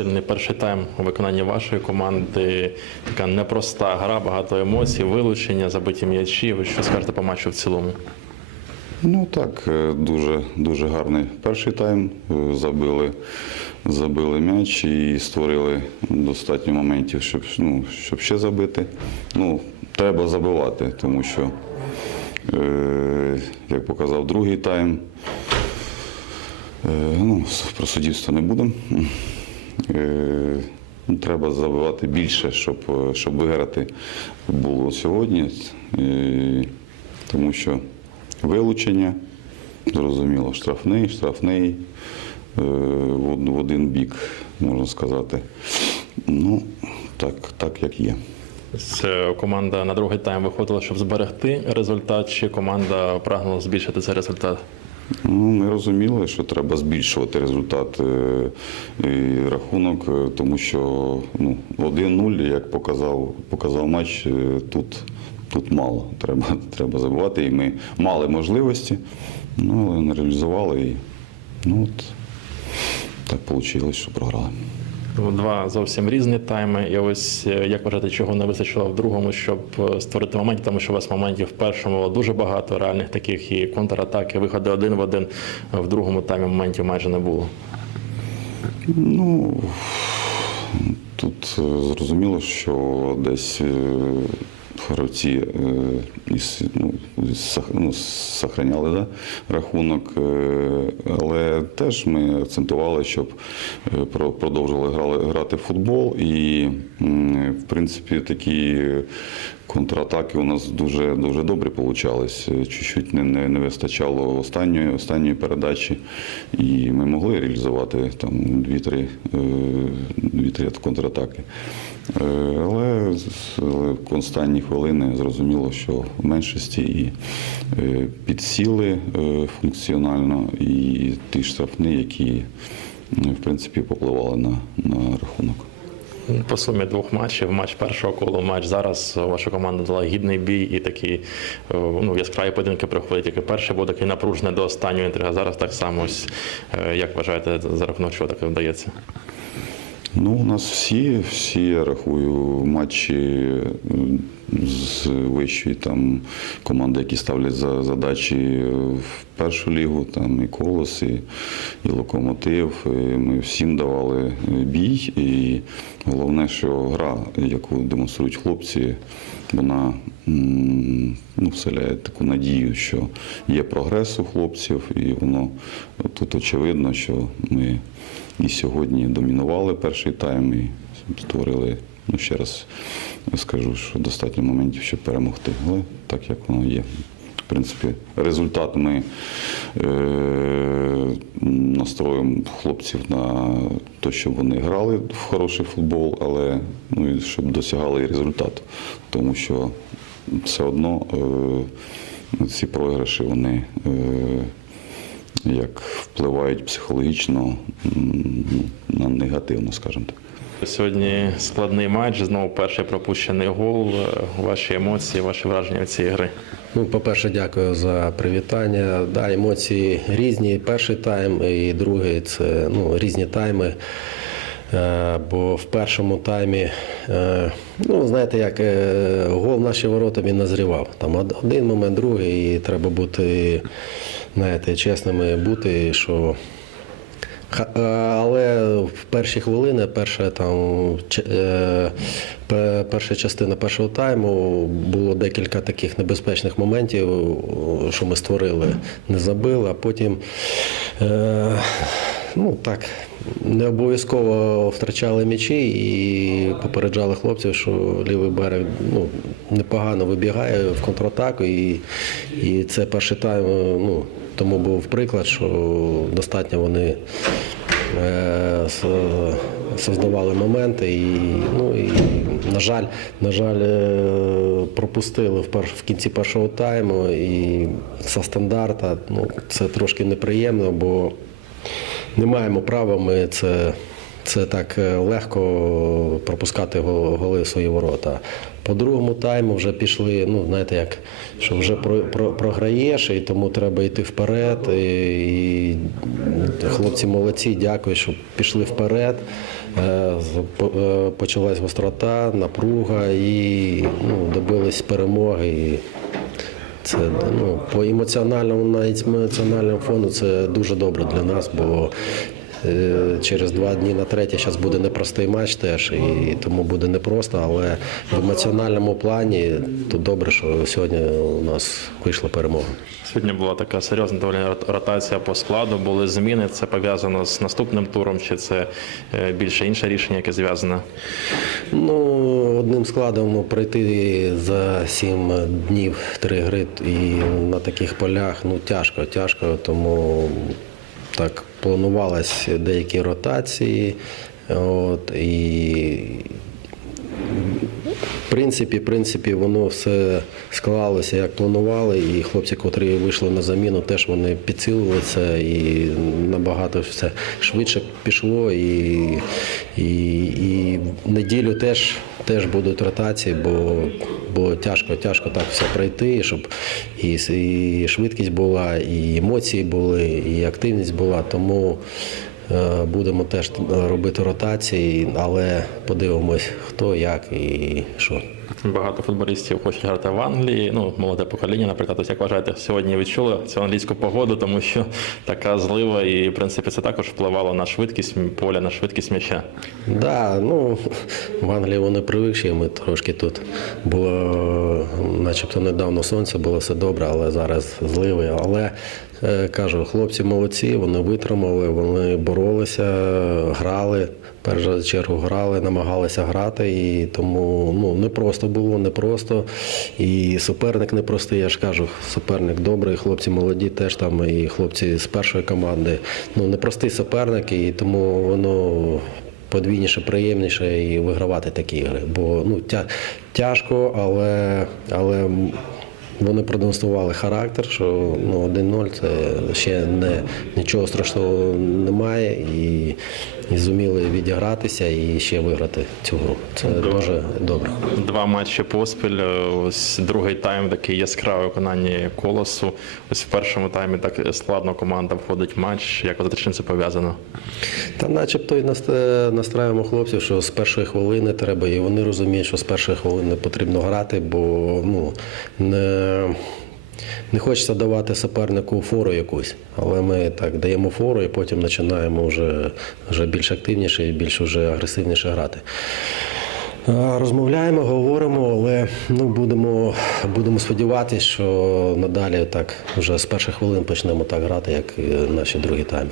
сильний перший тайм у виконанні вашої команди. Така непроста гра, багато емоцій, вилучення, забиті м'ячі. Ви що скажете по матчу в цілому? Ну так, е, дуже, дуже гарний перший тайм. Е, Забили, забили м'яч і створили достатньо моментів, щоб, ну, щоб ще забити. Ну, треба забивати, тому що, е, як показав другий тайм, е, ну, про суддівство не будемо. Е, треба забивати більше, щоб, е, щоб виграти було сьогодні. Е, тому що вилучення, зрозуміло, штрафний, штрафний в один бік, можна сказати. Ну, так, так як є. Це команда на другий тайм виходила, щоб зберегти результат, чи команда прагнула збільшити цей результат? Ну, ми розуміли, що треба збільшувати результат е, і рахунок, е, тому що ну, 1-0, як показав, показав матч, е, тут, тут мало. Треба, треба забувати. І ми мали можливості, ну, але не реалізували. І, ну, от, так вийшло, що програли. Два зовсім різні тайми. І ось е, як вважаєте, чого не вистачило в другому, щоб е, створити момент, тому що у вас моментів в першому було дуже багато реальних таких і контратаки, виходи один в один. В другому таймі моментів майже не було. Ну, тут е, зрозуміло, що десь гравці е, ну, ну, сохраняли да, рахунок, е, але теж ми акцентували, щоб е, продовжували грати в футбол. І, в принципі, такі контратаки у нас дуже, дуже добре получались. Чуть-чуть не, не, не вистачало останньої, останньої передачі, і ми могли реалізувати там дві-три, е, дві-три контратаки. Е, Але, з- останні хвилини зрозуміло, що в меншості і е, підсіли функціонально, і ті штрафні, які в принципі попливали на, на рахунок. По сумі двох матчів, матч першого колу, матч зараз ваша команда дала гідний бій і такі е, ну, яскраві поєдинки приходять. і перший був такий напружений до останнього інтрига. Зараз так само ось е, як вважаєте, за рахунок чого таке вдається? Ну, у нас всі, всі, я рахую, матчі з вищої там команди, які ставлять за задачі в першу лігу, там і Колос, і, і Локомотив. І ми всім давали бій. І головне, що гра, яку демонструють хлопці, вона ну, вселяє таку надію, що є прогрес у хлопців, і воно тут очевидно, що ми і сьогодні домінували перший тайм і створили, ну ще раз скажу, що достатньо моментів, щоб перемогти. Але так як воно є. В принципі, результат ми е, настроїмо хлопців на те, щоб вони грали в хороший футбол, але ну, і щоб досягали результату. Тому що все одно е, ці програші вони. Е, як впливають психологічно на негативно, скажімо так. Сьогодні складний матч, знову перший пропущений гол. Ваші емоції, ваші враження від цієї гри. Ну, по-перше, дякую за привітання. Да, емоції різні. Перший тайм і другий це ну, різні тайми. Е, Бо в першому таймі, е, ну знаєте, як е, гол в наші ворота він назрівав. Там один момент, другий, і треба бути, знаєте, чесними бути, що Але в перші хвилини, перша там е, пе- перша частина першого тайму було декілька таких небезпечних моментів, що ми створили, не забили, а потім. Е, Ну так, не обов'язково втрачали м'ячі і попереджали хлопців, що лівий берег ну, непогано вибігає в контратаку. І, і це перший тайм. Ну, тому був приклад, що достатньо вони е, создавали моменти. І, ну, і, на жаль, на жаль, е, пропустили в, перш, в кінці першого тайму і за стандарта. Ну, це трошки неприємно, бо не маємо права ми це, це так е, легко пропускати голи свої ворота. По другому тайму вже пішли, ну знаєте, як що вже про, про, програєш, і тому треба йти вперед. І, і хлопці молодці, дякую, що пішли вперед. Е, е, Почалась гострота, напруга і ну, добились перемоги. І це ну, по емоціональному, навіть емоціональному фону це дуже добре для нас, бо через два дні на третє зараз буде непростий матч теж, і тому буде непросто, але в емоціональному плані то добре, що сьогодні у нас вийшла перемога. Сьогодні була така серйозна доволі ротація по складу, були зміни. Це пов'язано з наступним туром, чи це е, більше інше рішення, яке зв'язане? Ну, одним складом ну, пройти за сім днів три гри і на таких полях ну тяжко, тяжко, тому так планувалися деякі ротації. От, і в принципі, в принципі, воно все склалося як планували, і хлопці, котрі вийшли на заміну, теж вони підсилили і набагато все швидше пішло. І, і, і неділю теж, теж будуть ротації, бо, бо тяжко, тяжко так все пройти, щоб і, і швидкість була, і емоції були, і активність була. Тому Будемо теж робити ротації, але подивимось, хто, як і що. Багато футболістів хочуть грати в Англії. Ну, молоде покоління, наприклад, ось як вважаєте, сьогодні відчули цю англійську погоду, тому що така злива, і в принципі це також впливало на швидкість поля, на швидкість м'яча. Да, ну в Англії вони привикші, ми трошки тут було, начебто недавно сонце, було все добре, але зараз зливи. Але е, кажу, хлопці молодці, вони витримали, вони боролися, грали. В першу чергу грали, намагалися грати, і тому ну не просто було, не просто. І суперник непростий, я ж кажу, суперник добрий, хлопці молоді теж там, і хлопці з першої команди. Ну непростий суперник, і тому воно подвійніше, приємніше і вигравати такі ігри. Бо ну, тя, тяжко, але, але вони продемонстрували характер, що ну, 1-0 це ще не, нічого страшного немає. І, і зуміли відігратися і ще виграти цю гру. Це дуже добре. Два матчі поспіль. Ось другий тайм такий яскравий виконанні колосу. Ось в першому таймі так складно команда входить в матч. Як з це пов'язано? Та начебто і наст- настраюємо хлопців, що з першої хвилини треба, і вони розуміють, що з першої хвилини потрібно грати, бо ну, не, не хочеться давати супернику фору якусь. Але ми так даємо фору і потім починаємо вже, вже більш активніше і більш вже агресивніше грати. Розмовляємо, говоримо, але ну, будемо, будемо сподіватися, що надалі так вже з перших хвилин почнемо так грати, як наші другі тайми.